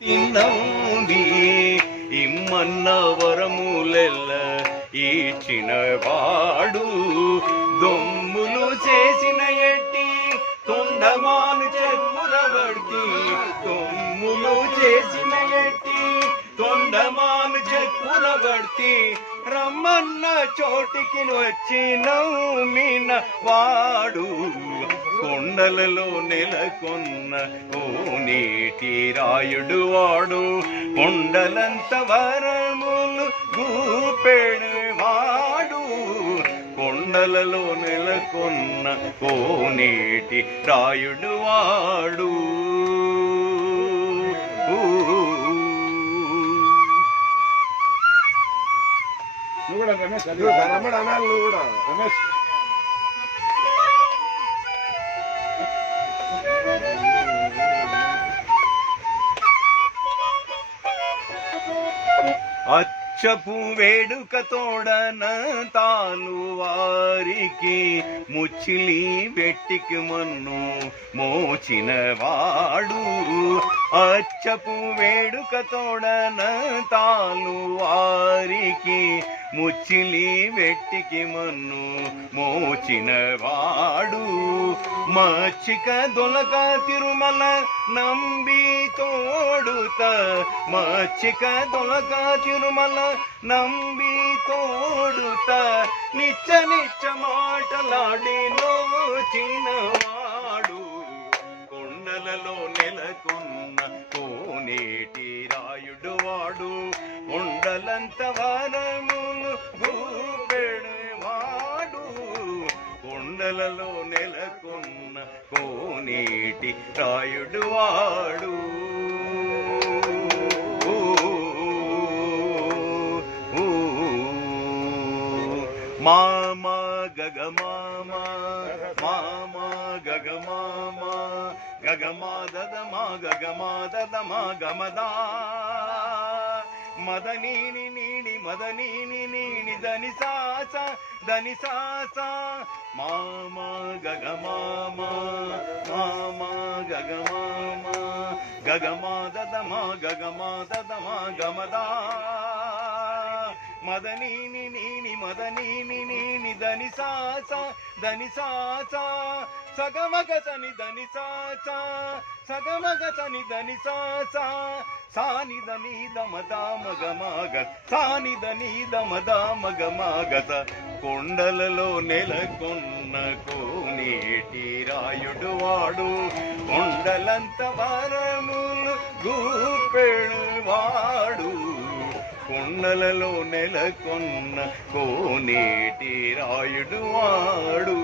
తిన్నంది ఇమ్మన్న వరములెల్ల ఇచ్చిన వాడు. దొమ్ములు చేసిన ఎట్టి తొండమాను చెక్కురబడి దొమ్ములు చేసిన ఎట్టి తొండమాను చెక్కురబడి రమ్మన్న చోటికి వచ్చి మీన వాడు. కొండలలో నెలకొన్న ఓ నీటి రాయుడు వాడు. కొండలంత వరములు గూపెడు వాడు కొండలలో నెలకొన్న ఓ నీటి రాయుడు వాడు. నువ్వు కూడా రమేష్ రమణ అనాలి నువ్వు కూడా. రమేష్. అచ్చపు వేడుక తోడన తాను ముచ్చిలి వెట్టికి మన్ను మోచిన వాడు. అచ్చపు వేడుక తోడన తాలు వారికి ముచ్చిలి వెట్టికి మన్ను మోచిన వాడు. మచ్చిక దొలక తిరుమల నంబి తోడుత. మచ్చిక దొలక తిరుమల నంబి తోడుత నిచ్చ నిచ్చ మాటలాడి నోచినవాడు కొండలలో నెలకొన్న కోనేటి రాయుడు వాడు. కొండలంత వరములు భూపెడు వాడు కొండలలో నెలకొన్న కోనేటి రాయుడు వాడు. మామ గగ మామ మామ గగ మామ గగ మాదద మా గగ మాదద మా గమదా. మదనీని నీని మదనీని నీని దని సాస దని సాస. మామ గగ మామ మామ గగ మామ గగ మాదద మా గగ మాదద మా గమదా. మదనీని నీని మదనీని నీని దని సాస దని సాస సగమగ సని దని సాస సగమగ సని దని సాస సాని దని దమద మగమాగ సాని దని దమద మగమాగత కొండలలో నెలకొన్న కోనేటి రాయుడు వాడు కొండలంత వరములు గూపెడు వాడు. కొండలలో నెలకొన్న కోనేటి రాయుడు వాడు.